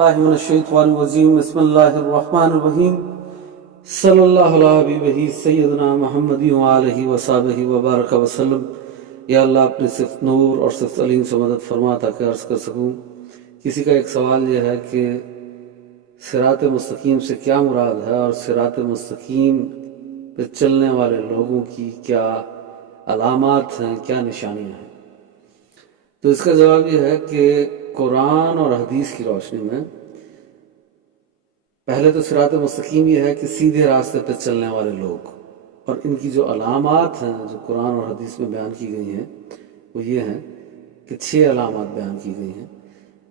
من الشیطان الرجیم بسم اللہ الرحمن الرحیم صلی اللہ علیہ حبیبہ سیدنا محمد وآلہ وصحبہ وبارک وسلم۔ یا اللہ اپنے صرف نور اور صرف علیم سے مدد فرما تاکہ عرض کر سکوں۔ کسی کا ایک سوال یہ ہے کہ صراط مستقیم سے کیا مراد ہے اور صراط مستقیم پہ چلنے والے لوگوں کی کیا علامات ہیں، کیا نشانیاں ہیں؟ تو اس کا جواب یہ ہے کہ قرآن اور حدیث کی روشنی میں پہلے تو صراط مستقیم یہ ہے کہ سیدھے راستے پہ چلنے والے لوگ، اور ان کی جو علامات ہیں جو قرآن اور حدیث میں بیان کی گئی ہیں وہ یہ ہیں کہ 6 علامات بیان کی گئی ہیں۔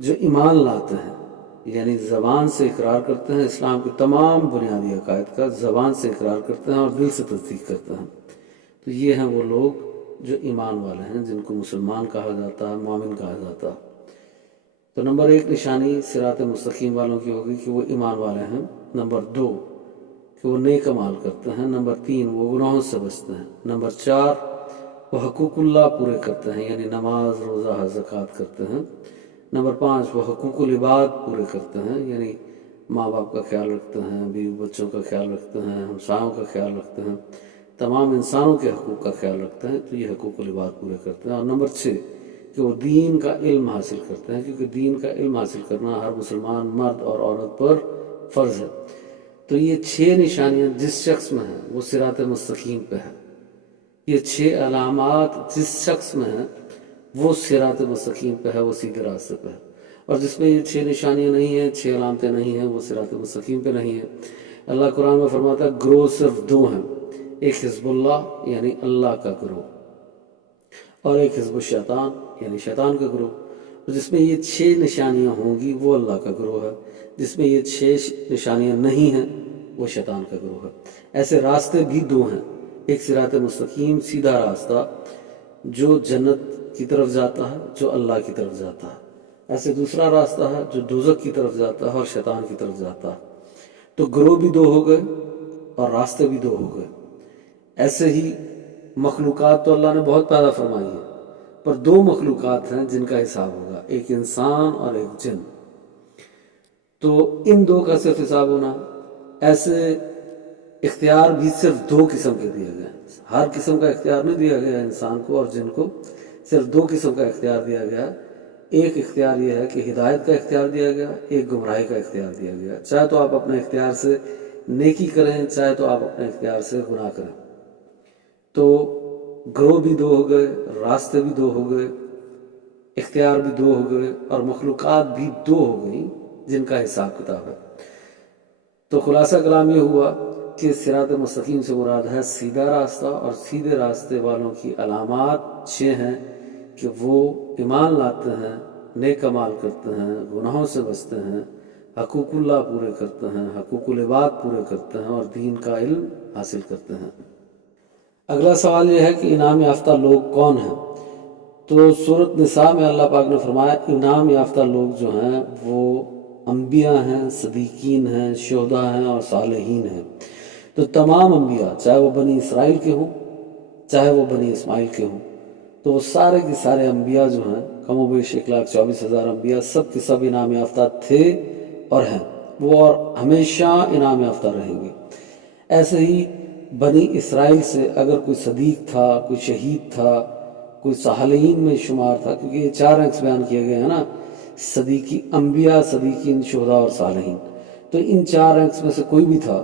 جو ایمان لاتے ہیں یعنی زبان سے اقرار کرتے ہیں اسلام کے تمام بنیادی عقائد کا، زبان سے اقرار کرتے ہیں اور دل سے تصدیق کرتے ہیں، تو یہ ہیں وہ لوگ جو ایمان والے ہیں، جن کو مسلمان کہا جاتا ہے، مومن کہا جاتا ہے۔ تو نمبر 1 نشانی صراط مستقیم والوں کی ہوگی کہ وہ ایمان والے ہیں۔ نمبر 2 کہ وہ نیک اعمال کرتے ہیں۔ نمبر 3 وہ گناہوں سے بچتے ہیں۔ نمبر 4 وہ حقوق اللہ پورے کرتے ہیں یعنی نماز، روزہ، زکوٰۃ کرتے ہیں۔ نمبر 5 وہ حقوق العباد پورے کرتے ہیں یعنی ماں باپ کا خیال رکھتے ہیں، بیوی بچوں کا خیال رکھتے ہیں، ہمسایوں کا خیال رکھتے ہیں، تمام انسانوں کے حقوق کا خیال رکھتے ہیں، تو یہ حقوق العباد پورے کرتے ہیں۔ اور نمبر 6 کہ وہ دین کا علم حاصل کرتے ہیں، کیونکہ دین کا علم حاصل کرنا ہر مسلمان مرد اور عورت پر فرض ہے۔ تو یہ 6 نشانیاں جس شخص میں ہیں وہ صراط مستقیم پہ ہے۔ یہ 6 علامات جس شخص میں ہیں وہ صراط مستقیم پہ ہے، وہ سیدھے راستے پہ ہے۔ اور جس میں یہ 6 نشانیاں نہیں ہیں، 6 علامتیں نہیں ہیں، وہ صراط مستقیم پہ نہیں ہے۔ اللہ قرآن میں فرماتا ہے گروہ صرف 2 ہیں، ایک حزب اللہ یعنی اللہ کا گروہ، اور ایک حزب الشیطان یعنی شیطان کا گروہ۔ جس میں یہ 6 نشانیاں ہوں گی وہ اللہ کا گروہ ہے، جس میں یہ 6 نشانیاں نہیں ہیں وہ شیطان کا گروہ ہے۔ ایسے راستے بھی 2 ہیں، ایک صراط مستقیم سیدھا راستہ جو جنت کی طرف جاتا ہے، جو اللہ کی طرف جاتا ہے، ایسے دوسرا راستہ ہے جو دوزخ کی طرف جاتا ہے اور شیطان کی طرف جاتا ہے۔ تو گروہ بھی 2 ہو گئے اور راستے بھی 2 ہو گئے۔ ایسے ہی مخلوقات تو اللہ نے بہت پیدا فرمائی ہے، پر 2 مخلوقات ہیں جن کا حساب ہوگا، ایک انسان اور ایک جن۔ تو ان 2 کا صرف حساب ہونا۔ ایسے اختیار بھی صرف 2 قسم کے دیے گئے ہیں، ہر قسم کا اختیار نہیں دیا گیا انسان کو اور جن کو، صرف 2 قسم کا اختیار دیا گیا۔ ایک اختیار یہ ہے کہ ہدایت کا اختیار دیا گیا، ایک گمراہی کا اختیار دیا گیا۔ چاہے تو آپ اپنے اختیار سے نیکی کریں، چاہے تو آپ اپنے اختیار سے گناہ کریں۔ تو گروہ بھی 2 ہو گئے، راستے بھی 2 ہو گئے، اختیار بھی 2 ہو گئے، اور مخلوقات بھی 2 ہو گئیں جن کا حساب کتاب ہے۔ تو خلاصہ کلام یہ ہوا کہ صراط مستقیم سے مراد ہے سیدھا راستہ، اور سیدھے راستے والوں کی علامات 6 ہیں کہ وہ ایمان لاتے ہیں، نیک اعمال کرتے ہیں، گناہوں سے بچتے ہیں، حقوق اللہ پورے کرتے ہیں، حقوق العباد پورے کرتے ہیں، اور دین کا علم حاصل کرتے ہیں۔ اگلا سوال یہ ہے کہ انعام یافتہ لوگ کون ہیں؟ تو سورۃ نساء میں اللہ پاک نے فرمایا انعام یافتہ لوگ جو ہیں وہ انبیاء ہیں، صدیقین ہیں، شہداء ہیں اور صالحین ہیں۔ تو تمام انبیاء، چاہے وہ بنی اسرائیل کے ہوں چاہے وہ بنی اسماعیل کے ہوں، تو وہ سارے کے سارے انبیاء جو ہیں، کم و بیش 1,24,000 انبیاء، سب کے سب انعام یافتہ تھے اور ہیں، وہ اور ہمیشہ انعام یافتہ رہیں گے۔ ایسے ہی بنی اسرائیل سے اگر کوئی صدیق تھا، کوئی شہید تھا، کوئی صالحین میں شمار تھا، کیونکہ یہ 4 رینکس بیان کیے گئے ہیں نا، صدیقی انبیاء، صدیقین، شہداء اور صالحین، تو ان 4 رینکس میں سے کوئی بھی تھا،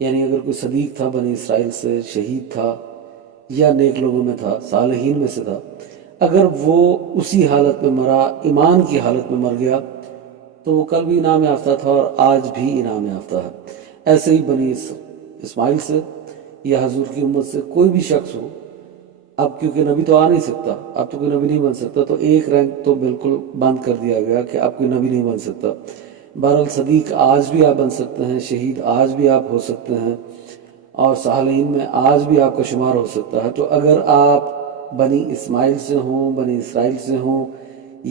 یعنی اگر کوئی صدیق تھا بنی اسرائیل سے، شہید تھا یا نیک لوگوں میں تھا، صالحین میں سے تھا، اگر وہ اسی حالت میں مرا، ایمان کی حالت میں مر گیا، تو وہ کل بھی انعام یافتہ تھا اور آج بھی انعام یافتہ ہے۔ ایسے ہی بنی اسماعیل سے یا حضور کی امت سے کوئی بھی شخص ہو، اب کیونکہ نبی تو آ نہیں سکتا، اب تو کوئی نبی نہیں بن سکتا، تو ایک رینک تو بالکل بند کر دیا گیا کہ اب کوئی نبی نہیں بن سکتا۔ بہرحال صدیق آج بھی آپ بن سکتے ہیں، شہید آج بھی آپ ہو سکتے ہیں، اور صالحین میں آج بھی آپ کا شمار ہو سکتا ہے۔ تو اگر آپ بنی اسماعیل سے ہوں، بنی اسرائیل سے ہوں،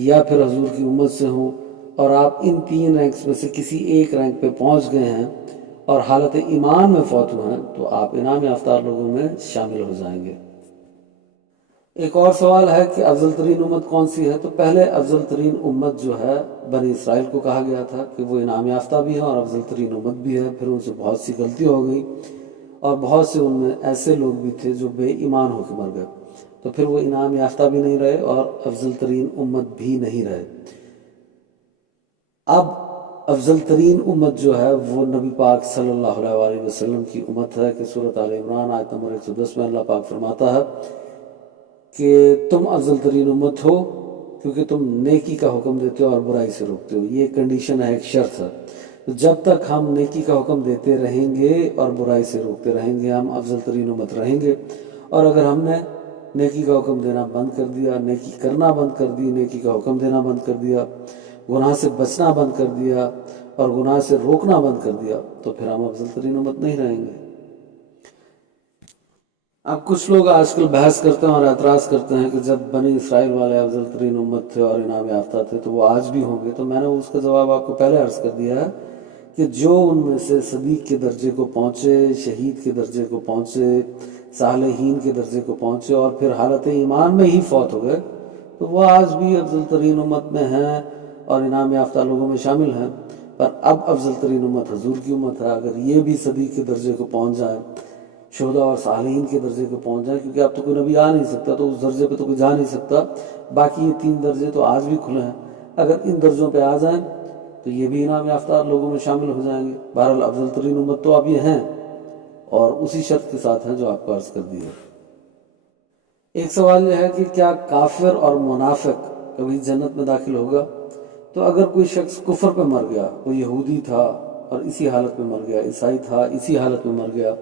یا پھر حضور کی امت سے ہوں، اور آپ ان 3 رینکس میں سے کسی ایک رینک پہ پہنچ گئے ہیں اور حالت ایمان میں فوت ہوئے ہیں، تو آپ انعام یافتہ لوگوں میں شامل ہو جائیں گے۔ ایک اور سوال ہے کہ افضل ترین امت کون سی ہے؟ تو پہلے افضل ترین امت جو ہے بنی اسرائیل کو کہا گیا تھا کہ وہ انعام یافتہ بھی ہیں اور افضل ترین امت بھی ہے، پھر ان سے بہت سی غلطی ہو گئی اور بہت سے ان میں ایسے لوگ بھی تھے جو بے ایمان ہو کے مر گئے، تو پھر وہ انعام یافتہ بھی نہیں رہے اور افضل ترین امت بھی نہیں رہے۔ اب افضل ترین امت جو ہے وہ نبی پاک صلی اللہ علیہ وسلم کی امت ہے کہ سورۃ آل عمران آیت نمبر 110 میں اللہ پاک فرماتا ہے کہ تم افضل ترین امت ہو کیونکہ تم نیکی کا حکم دیتے ہو اور برائی سے روکتے ہو۔ یہ کنڈیشن ہے، ایک شرط ہے، تو جب تک ہم نیکی کا حکم دیتے رہیں گے اور برائی سے روکتے رہیں گے ہم افضل ترین امت رہیں گے، اور اگر ہم نے نیکی کا حکم دینا بند کر دیا، نیکی کرنا بند کر دی، نیکی کا حکم دینا بند کر دیا، گناہ سے بچنا بند کر دیا اور گناہ سے روکنا بند کر دیا، تو پھر ہم افضل ترین امت نہیں رہیں گے۔ اب کچھ لوگ آج کل بحث کرتے ہیں اور اعتراض کرتے ہیں کہ جب بنی اسرائیل والے افضل ترین امت تھے اور انعام یافتہ تھے تو وہ آج بھی ہوں گے، تو میں نے اس کا جواب آپ کو پہلے عرض کر دیا ہے کہ جو ان میں سے صدیق کے درجے کو پہنچے، شہید کے درجے کو پہنچے، صالحین کے درجے کو پہنچے اور پھر حالت ایمان میں ہی فوت ہو گئے، تو وہ آج بھی افضل ترین امت میں ہیں اور انعام یافتہ لوگوں میں شامل ہیں۔ پر اب افضل ترین امت حضور کی امت ہے۔ اگر یہ بھی صدیق کے درجے کو پہنچ جائیں، شہداء اور صالحین کے درجے کو پہنچ جائیں، کیونکہ اب تو کوئی نبی آ نہیں سکتا تو اس درجے پہ تو کوئی جا نہیں سکتا، باقی یہ 3 درجے تو آج بھی کھلے ہیں، اگر ان درجوں پہ آ جائیں تو یہ بھی انعام یافتہ لوگوں میں شامل ہو جائیں گے۔ بہرحال افضل ترین امت تو اب یہ ہیں اور اسی شرط کے ساتھ ہیں جو آپ کو عرض کر دی ہے۔ ایک سوال یہ ہے کہ کیا کافر اور منافق کبھی جنت میں داخل ہوگا؟ تو اگر کوئی شخص کفر پہ مر گیا، وہ یہودی تھا اور اسی حالت میں مر گیا، عیسائی تھا اسی حالت میں مر گیا،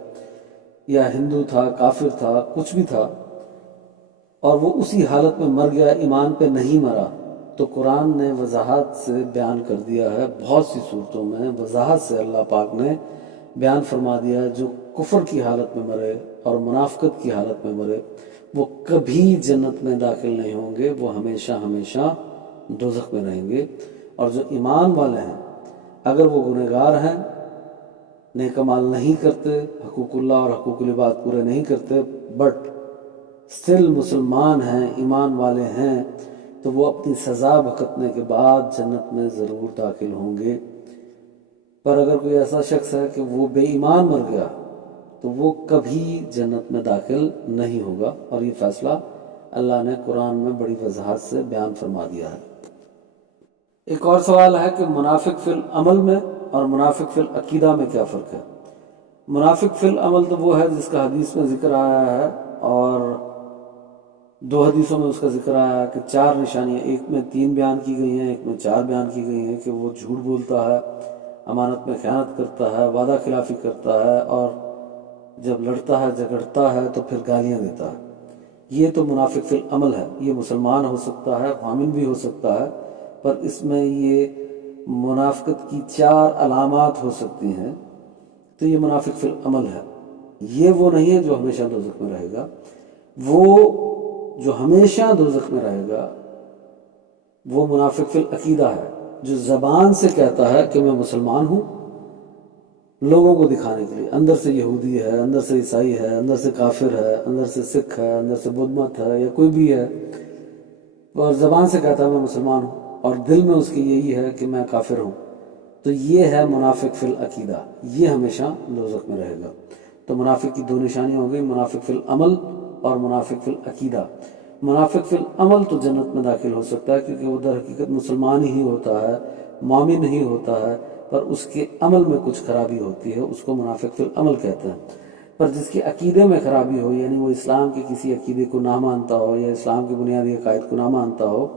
یا ہندو تھا، کافر تھا، کچھ بھی تھا، اور وہ اسی حالت میں مر گیا، ایمان پہ نہیں مرا، تو قرآن نے وضاحت سے بیان کر دیا ہے، بہت سی صورتوں میں وضاحت سے اللہ پاک نے بیان فرما دیا ہے، جو کفر کی حالت میں مرے اور منافقت کی حالت میں مرے وہ کبھی جنت میں داخل نہیں ہوں گے، وہ ہمیشہ ہمیشہ دوزخ میں رہیں گے۔ اور جو ایمان والے ہیں اگر وہ گنہگار ہیں، نیک اعمال نہیں کرتے، حقوق اللہ اور حقوق العباد پورے نہیں کرتے، بٹ سٹل مسلمان ہیں، ایمان والے ہیں، تو وہ اپنی سزا بھگتنے کے بعد جنت میں ضرور داخل ہوں گے۔ پر اگر کوئی ایسا شخص ہے کہ وہ بے ایمان مر گیا تو وہ کبھی جنت میں داخل نہیں ہوگا، اور یہ فیصلہ اللہ نے قرآن میں بڑی وضاحت سے بیان فرما دیا ہے۔ ایک اور سوال ہے کہ منافق فی العمل میں اور منافق فی العقیدہ میں کیا فرق ہے؟ منافق فی العمل تو وہ ہے جس کا حدیث میں ذکر آیا ہے، اور 2 حدیثوں میں اس کا ذکر آیا ہے کہ 4 نشانیاں، ایک میں 3 بیان کی گئی ہیں، ایک میں 4 بیان کی گئی ہیں، کہ وہ جھوٹ بولتا ہے، امانت میں خیانت کرتا ہے، وعدہ خلافی کرتا ہے، اور جب لڑتا ہے جھگڑتا ہے تو پھر گالیاں دیتا ہے۔ یہ تو منافق فی العمل ہے، یہ مسلمان ہو سکتا ہے، مومن بھی ہو سکتا ہے، پر اس میں یہ منافقت کی 4 علامات ہو سکتی ہیں، تو یہ منافق فی العمل ہے۔ یہ وہ نہیں ہے جو ہمیشہ دوزخ میں رہے گا، وہ جو ہمیشہ دوزخ میں رہے گا وہ منافق فی العقیدہ ہے، جو زبان سے کہتا ہے کہ میں مسلمان ہوں، لوگوں کو دکھانے کے لیے، اندر سے یہودی ہے، اندر سے عیسائی ہے، اندر سے کافر ہے، اندر سے سکھ ہے، اندر سے بدھ مت ہے، یا کوئی بھی ہے، اور زبان سے کہتا ہے میں مسلمان ہوں اور دل میں اس کی یہی ہے کہ میں کافر ہوں، تو یہ ہے منافق فی العقیدہ، یہ ہمیشہ دوزخ میں رہے گا۔ تو منافق کی 2 نشانیاں ہو گئی، منافق فی العمل اور منافق فی العقیدہ۔ منافق فی العمل تو جنت میں داخل ہو سکتا ہے کیونکہ وہ در حقیقت مسلمان ہی ہوتا ہے، مومن ہی ہوتا ہے، پر اس کے عمل میں کچھ خرابی ہوتی ہے، اس کو منافق فی العمل کہتے ہیں۔ پر جس کے عقیدے میں خرابی ہو، یعنی وہ اسلام کے کسی عقیدے کو نہ مانتا ہو، یا اسلام کے بنیادی عقائد کو نہ مانتا ہو،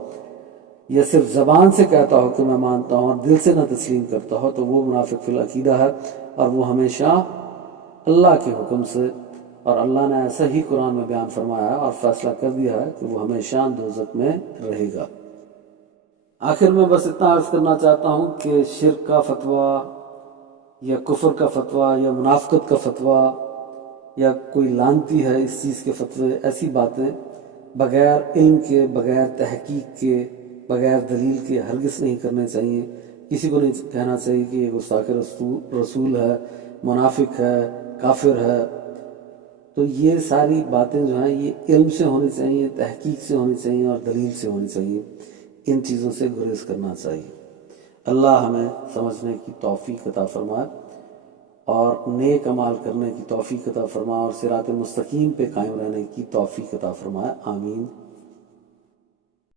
یا صرف زبان سے کہتا ہو کہ میں مانتا ہوں اور دل سے نہ تسلیم کرتا ہو، تو وہ منافق فی العقیدہ ہے، اور وہ ہمیشہ اللہ کے حکم سے، اور اللہ نے ایسا ہی قرآن میں بیان فرمایا اور فیصلہ کر دیا ہے کہ وہ ہمیشہ دوزخ میں رہے گا۔ آخر میں بس اتنا عرض کرنا چاہتا ہوں کہ شرک کا فتویٰ یا کفر کا فتویٰ یا منافقت کا فتویٰ یا کوئی لانتی ہے اس چیز کے فتوے، ایسی باتیں بغیر علم کے، بغیر تحقیق کے، بغیر دلیل کے ہرگز نہیں کرنے چاہیے۔ کسی کو نہیں کہنا چاہیے کہ یہ گستاخ رسول ہے، منافق ہے، کافر ہے۔ تو یہ ساری باتیں جو ہیں یہ علم سے ہونی چاہیے، تحقیق سے ہونی چاہیے اور دلیل سے ہونی چاہیے، ان چیزوں سے گریز کرنا چاہیے۔ اللہ ہمیں سمجھنے کی توفیق عطا فرمائے اور نیک عمال کرنے کی توفیق عطا فرمائے اور صراط مستقیم پہ قائم رہنے کی توفیق عطا فرمائے، آمین۔